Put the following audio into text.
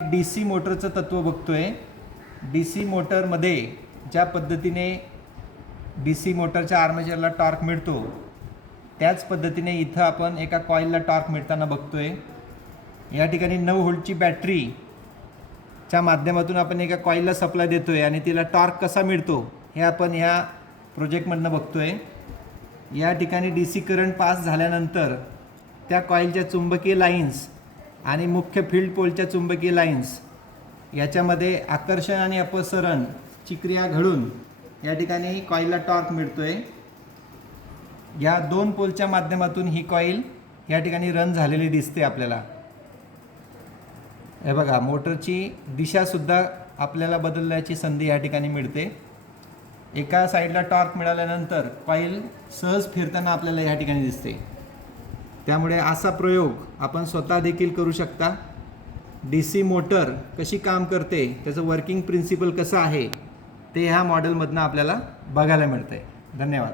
DC मोटरचं तत्व बघतोय। DC मोटरमध्ये ज्या पद्धतीने DC मोटरच्या आर्मेचरला टॉर्क मिळतो त्याच पद्धतीने इथं आपण एका कॉइलला टॉर्क मिळताना बघतोय। या ठिकाणी 9 व्होल्टची बॅटरीच्या माध्यमातून आपण एका कॉइलला सप्लाय देतोय आणि तिला टॉर्क कसा मिळतो हे आपण ह्या प्रोजेक्टमधनं बघतोय। या ठिकाणी DC करंट पास झाल्यानंतर त्या कॉइलच्या चुंबकीय लाईन्स आणि मुख्य फील्ड पोलच्या चुंबकीय लाईन्स याच्यामध्ये आकर्षण आणि अपसरणची क्रिया घडून या ठिकाणी कॉइलला टॉर्क मिळतोय। या दोन पोलच्या माध्यमातून ही कॉइल या ठिकाणी रन झालेली दिसते आपल्याला। हे बघा, मोटरची दिशा सुद्धा आपल्याला बदलण्याची संधी या ठिकाणी मिळते। एका साईडला टॉर्क मिळाल्यानंतर कॉइल सहज फिरताना आपल्याला या ठिकाणी दिसते। त्यामुळे असा प्रयोग आपण स्वतः देखील करू शकता। DC मोटर कशी काम करते, त्याचं वर्किंग प्रिन्सिपल कसं आहे ते ह्या मॉडेलमधनं आपल्याला बघायला मिळतंय। धन्यवाद।